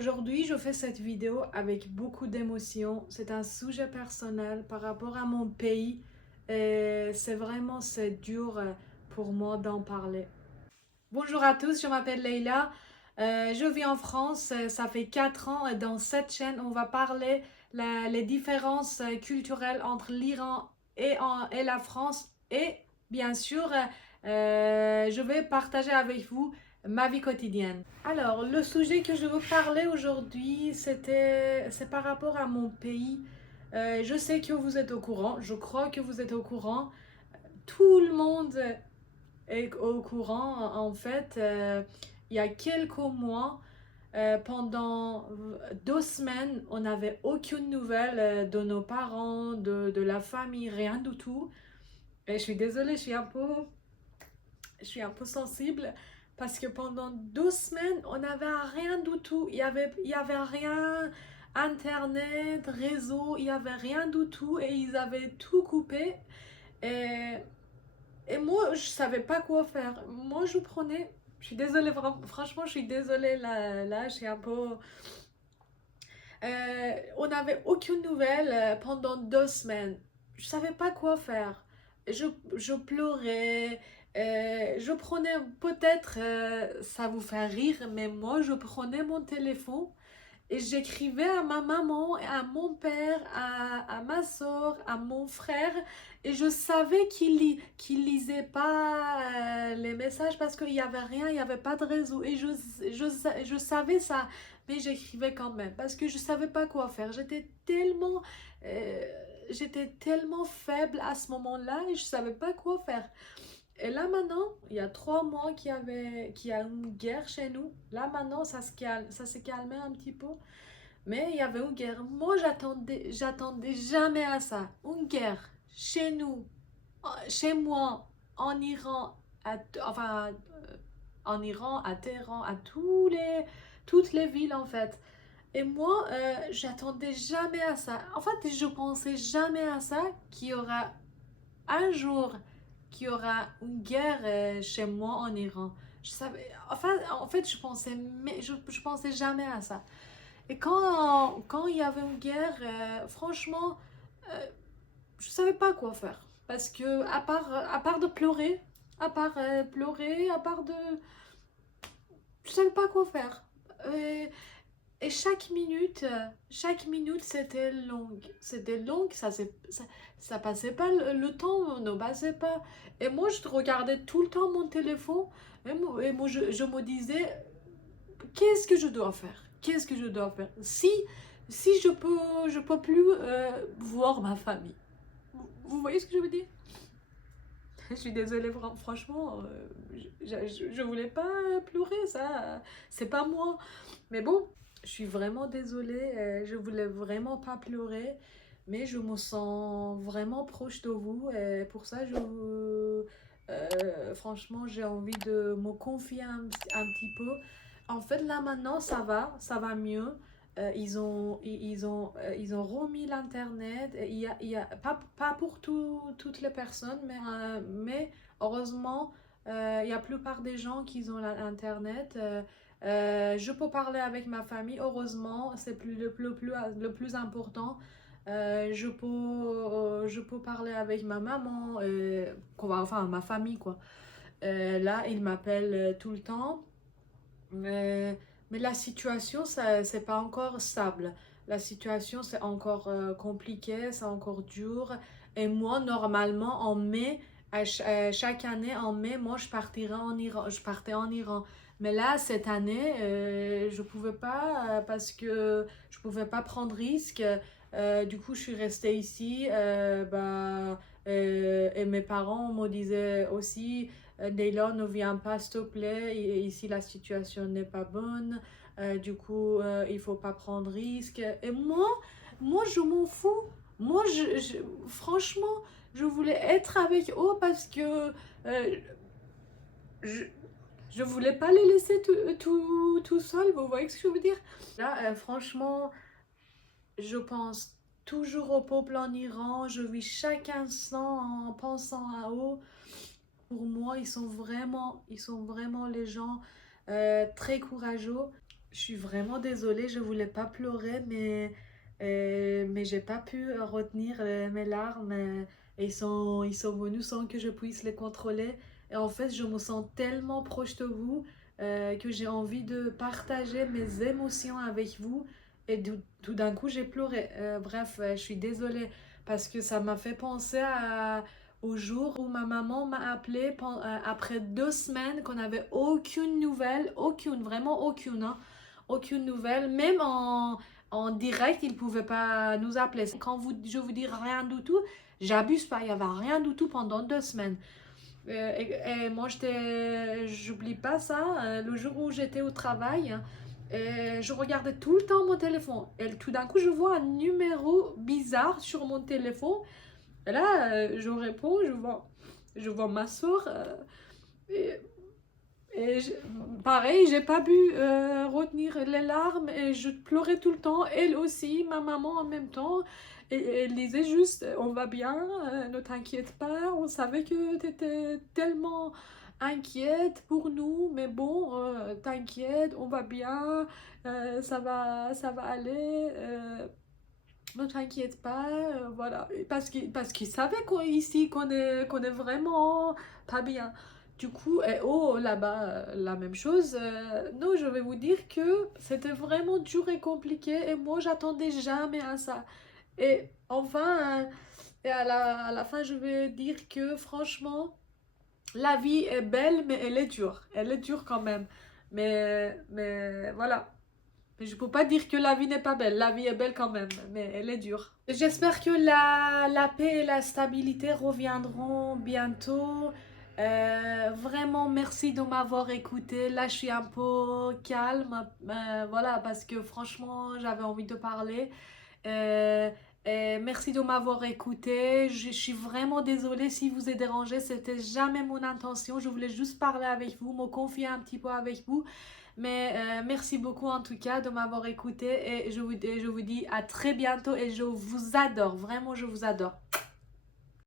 Aujourd'hui, je fais cette vidéo avec beaucoup d'émotions. C'est un sujet personnel par rapport à mon pays et c'est dur pour moi d'en parler. Bonjour à tous, je m'appelle Leïla. Je vis en France, ça fait 4 ans et dans cette chaîne, on va parler les différences culturelles entre l'Iran et la France et bien sûr, je vais partager avec vous ma vie quotidienne. Alors, le sujet que je veux parler aujourd'hui, c'est par rapport à mon pays. Je sais que vous êtes au courant, je crois que vous êtes au courant. Tout le monde est au courant. En fait, il y a quelques mois, pendant 2 semaines, on n'avait aucune nouvelle de nos parents, de la famille, rien du tout. Et je suis désolée, je suis un peu sensible parce que pendant 2 semaines, on n'avait rien du tout. Il y avait rien, internet, réseau, il n'y avait rien du tout et ils avaient tout coupé. Et, et moi, je savais pas quoi faire. Moi, je suis désolée, franchement, je suis désolée là, je suis un peu. On n'avait aucune nouvelle pendant 2 semaines. Je savais pas quoi faire. Je pleurais. Je prenais peut-être, ça vous fait rire, mais moi je prenais mon téléphone et j'écrivais à ma maman, à mon père, à ma soeur, à mon frère. Et je savais qu'ils lisaient pas les messages parce qu'il n'y avait rien, il n'y avait pas de réseau. Et je savais ça, mais j'écrivais quand même parce que je ne savais pas quoi faire. Euh, j'étais tellement faible à ce moment-là et je ne savais pas quoi faire. Et là maintenant, il y a 3 mois qu'il y a une guerre chez nous. Là maintenant, ça s'est calmé un petit peu. Mais il y avait une guerre. Moi, j'attendais jamais à ça. Une guerre chez nous, chez moi, en Iran, en Iran, à Téhéran, toutes les villes en fait. Et moi, j'attendais jamais à ça. En fait, je pensais jamais à ça qu'il y aura un jour qu'il y aura une guerre chez moi en Iran. Je savais, enfin, en fait, je pensais jamais à ça. Et quand il y avait une guerre, franchement, euh, je savais pas quoi faire. Parce que, à part de pleurer, à part de. Je savais pas quoi faire. Euh, et chaque minute c'était long. C'était long, ça passait pas, le temps ne passait pas. Et moi, je regardais tout le temps mon téléphone. Et moi, je me disais, qu'est-ce que je dois faire? Qu'est-ce que je dois faire? Si je peux plus voir ma famille. Vous voyez ce que je veux dire? Je suis désolée, franchement, je voulais pas pleurer, ça, c'est pas moi. Mais bon, je suis vraiment désolée, je voulais vraiment pas pleurer, mais je me sens vraiment proche de vous, et pour ça, franchement, j'ai envie de me confier un petit peu. En fait, là maintenant, ça va mieux. Ils ont remis l'internet. Pas pour toutes les personnes, mais heureusement, il y a la plupart des gens qui ont l'internet. Je peux parler avec ma famille, heureusement, c'est le plus important. Je peux parler avec ma maman, enfin ma famille quoi. Là, il m'appelle tout le temps. Mais, mais la situation, ça, c'est pas encore stable. La situation, c'est encore compliqué, c'est encore dur. Et moi, normalement, en mai, chaque année, en mai, moi, je partais en Iran. Mais là, cette année, je pouvais pas parce que je pouvais pas prendre risque. Du coup, je suis restée ici. Et mes parents me disaient aussi, Neyla, ne viens pas, s'il te plaît. Ici, la situation n'est pas bonne. Du coup, il faut pas prendre risque. Et moi, je m'en fous. Moi, franchement, je voulais être avec eux parce que je, je voulais pas les laisser tout seuls. Vous voyez ce que je veux dire? Là, franchement, je pense toujours au peuple en Iran. Je vis chaque instant en pensant à eux. Pour moi, ils sont vraiment les gens très courageux. Je suis vraiment désolée, je voulais pas pleurer, mais j'ai pas pu retenir mes larmes. Et ils sont venus sans que je puisse les contrôler. Et en fait, je me sens tellement proche de vous que j'ai envie de partager mes émotions avec vous. Et tout d'un coup, j'ai pleuré. Bref, je suis désolée parce que ça m'a fait penser au jour où ma maman m'a appelé après 2 semaines qu'on n'avait aucune nouvelle, aucune, vraiment aucune, hein, aucune nouvelle, même en direct, ils ne pouvaient pas nous appeler. Quand je vous dis rien du tout, j'abuse pas, il n'y avait rien du tout pendant 2 semaines. Et moi, j'oublie pas ça, le jour où j'étais au travail, je regardais tout le temps mon téléphone. Et tout d'un coup, je vois un numéro bizarre sur mon téléphone. Et là, je réponds, je vois ma soeur. Et et pareil, j'ai pas pu retenir les larmes et je pleurais tout le temps. Elle aussi, ma maman en même temps. Et elle disait juste, on va bien, ne t'inquiète pas. On savait que tu étais tellement inquiète pour nous, mais bon, t'inquiète, on va bien, ça va aller. Ne t'inquiète pas, voilà. Parce qu'ils savaient ici qu'on est vraiment pas bien. Du coup, et oh, là-bas, la même chose. Non, je vais vous dire que c'était vraiment dur et compliqué et moi, j'attendais jamais à ça. Et enfin, et à la fin, je vais dire que franchement, la vie est belle, mais elle est dure. Elle est dure quand même. Mais voilà. Mais je peux pas dire que la vie n'est pas belle. La vie est belle quand même, mais elle est dure. J'espère que la paix et la stabilité reviendront bientôt. Vraiment, merci de m'avoir écouté. Là, je suis un peu calme. Voilà, parce que franchement, j'avais envie de parler. Euh, Merci de m'avoir écouté. Je suis vraiment désolée si vous ai dérangé. C'était jamais mon intention. Je voulais juste parler avec vous, me confier un petit peu avec vous. Mais merci beaucoup en tout cas de m'avoir écouté et je vous dis à très bientôt et je vous adore. Vraiment, je vous adore.